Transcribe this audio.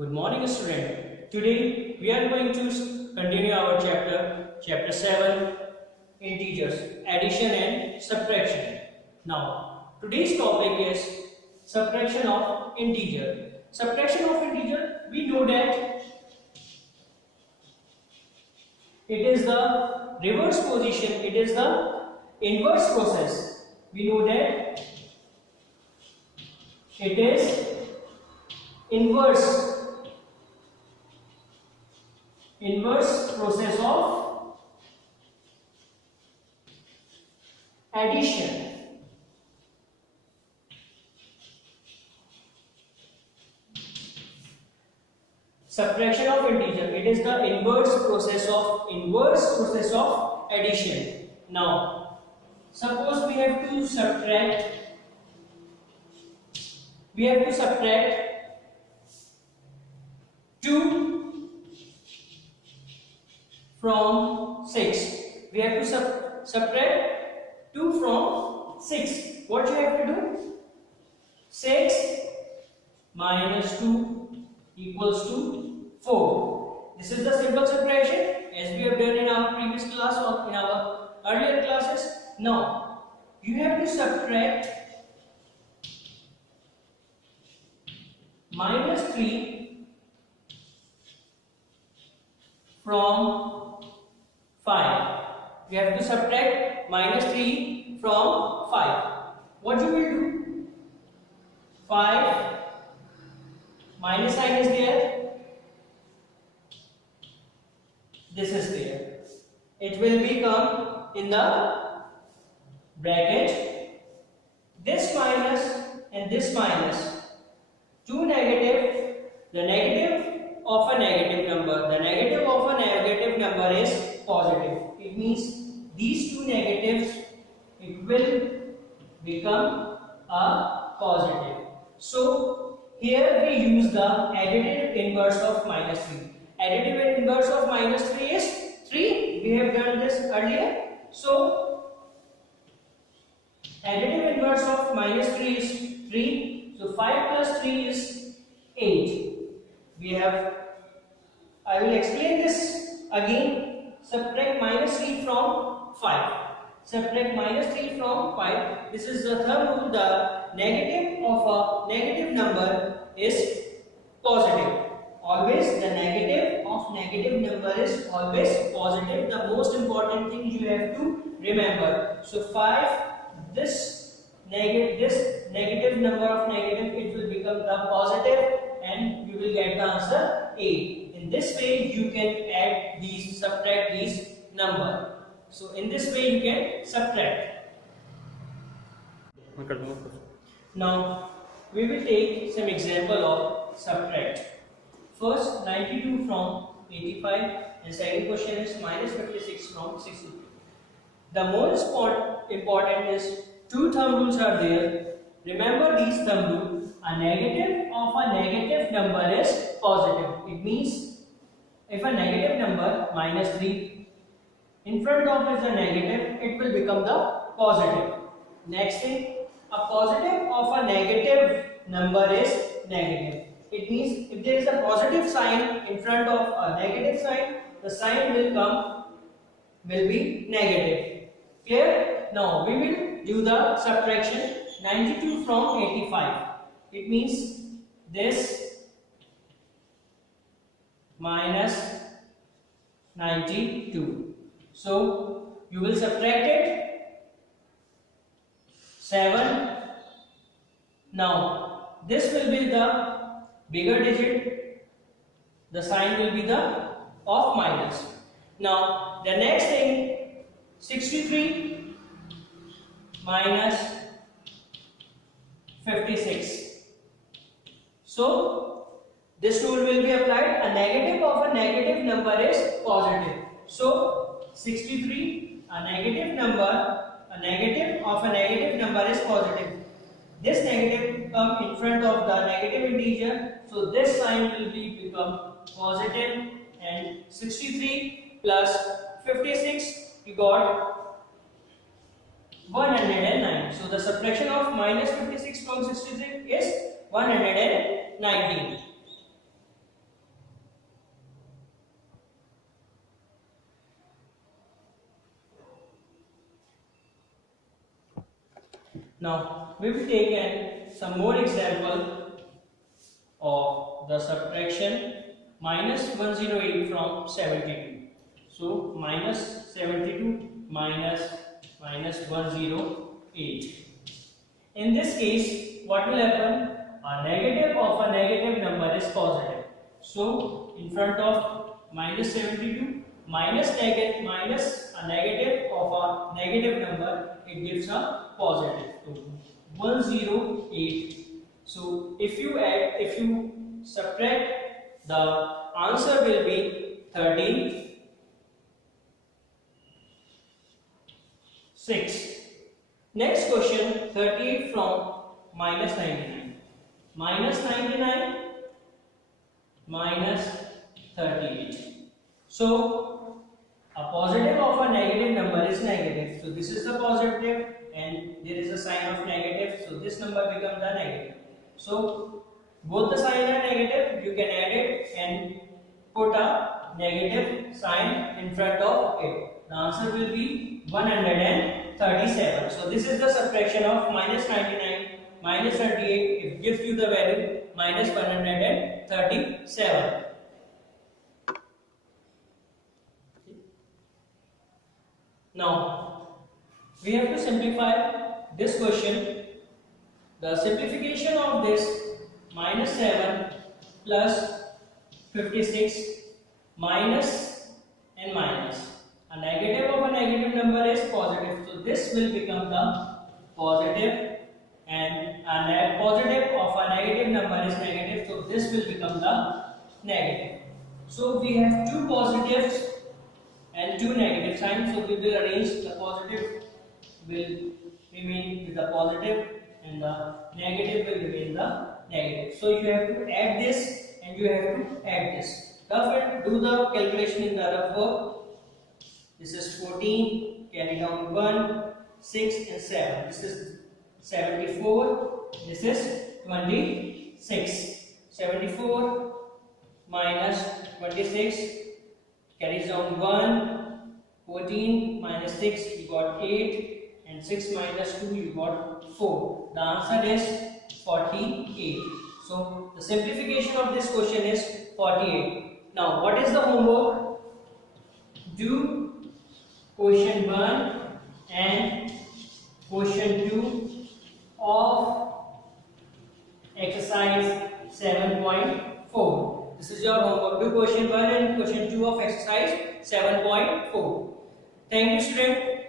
Good morning, student. Today we are going to continue our chapter 7, integers, addition and subtraction. Now, today's topic is subtraction of integer. Subtraction of integer, we know that it is the reverse position, it is the inverse process. We know that it is inverse process of addition. Subtraction of integer, it is the inverse process of addition. Now, suppose we have to subtract 2 from 6. We have to subtract 2 from 6. What you have to do? 6 minus 2 equals to 4. This is the simple subtraction as we have done in our previous class or in our earlier classes. Now, you have to subtract minus 3 from 5. We have to subtract minus 3 from 5. What you will do? 5 minus sign is there. This is there. It will become in the bracket. This minus and this minus. 2 negative. The negative of a negative number. The negative of a negative number is positive. It means these two negatives, it will become a positive. So here we use the additive inverse of minus 3. Additive inverse of minus 3 is 3. We have done this earlier. So additive inverse of minus 3 is 3. So 5 plus 3 is 8. I will explain this again. Subtract minus 3 from 5. Subtract minus 3 from 5. This is the third rule. The negative of a negative number is positive. Always the negative of negative number is always positive. The most important thing you have to remember. So 5, this negative number of negative, it will become the positive and you will get the answer 8. In this way you can subtract these number. So in this way you can subtract. Now we will take some example of subtract. First 92 from 85 and second question is minus 56 from 63. The most important is two thumb rules are there. Remember these thumb rules. A negative of a negative number is positive. It means if a negative number minus 3 in front of is a negative, it will become the positive. Next thing, a positive of a negative number is negative. It means if there is a positive sign in front of a negative sign, the sign will be negative. Clear? Now we will do the subtraction. 92 from 85. It means this minus 92. So you will subtract it. 7. Now this will be the bigger digit. The sign will be the of minus. Now the next thing, 63 minus 56. So this rule will be applied. A negative of a negative number is positive. So 63, a negative of a negative number is positive. This negative come in front of the negative integer. So this sign will become positive, and 63 plus 56, you got 109. So the subtraction of minus 56 from 63 is 119. Now we will take some more example of the subtraction minus 108 from 72. So minus 72 minus 108. In this case, what will happen? A negative of a negative number is positive. So in front of minus 72 minus a negative of a negative number, it gives a positive. So 108. So if you subtract, the answer will be 36. Next question, 38 from minus 99. Minus 99 minus 38. So a positive of a negative number is negative. So this is the positive and there is a sign of negative. So this number becomes the negative. So both the signs are negative. You can add it and put a negative sign in front of it. The answer will be 137. So this is the subtraction of minus 99 minus 38. It gives you the value minus 137. Now we have to simplify this question. The simplification of this minus 7 plus 56 minus and minus. A negative of a negative number is positive. So this will become the positive, and a positive of a negative number is negative. So this will become the negative. So we have two positives and two negative signs. So we will arrange the positive will remain with the positive and the negative will remain the negative. So you have to add this and you have to add this. Now do the calculation in the rough work. This is 14, carry down 1, 6 and 7. This is 74, this is 26. 74 minus 26 carries down 1, 14 minus 6 you got 8 and 6 minus 2 you got 4. The answer is 48. So the simplification of this question is 48. Now what is the homework? Do question 1 and question 2 of exercise 7.4. This is your homework. Do question 1 and question 2 of exercise 7.4. Thank you, student.